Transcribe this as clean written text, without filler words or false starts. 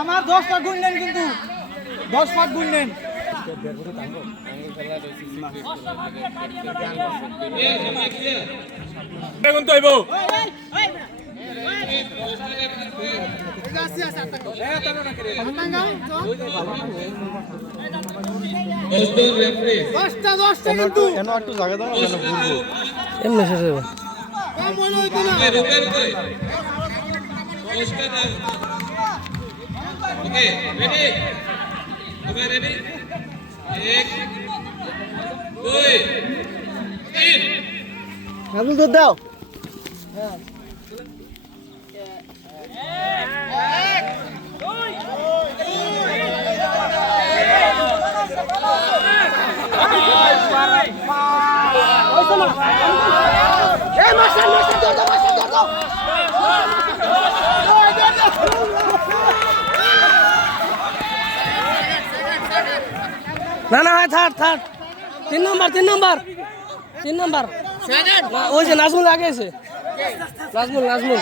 আমার 10 পাক গুনলেন কিন্তু 10 পাক গুনলেন বেগুন তো আইব দাও না না থার্ড থার্ড 3 নাম্বার ওই যে নাজমুল আগে আছে নাজমুল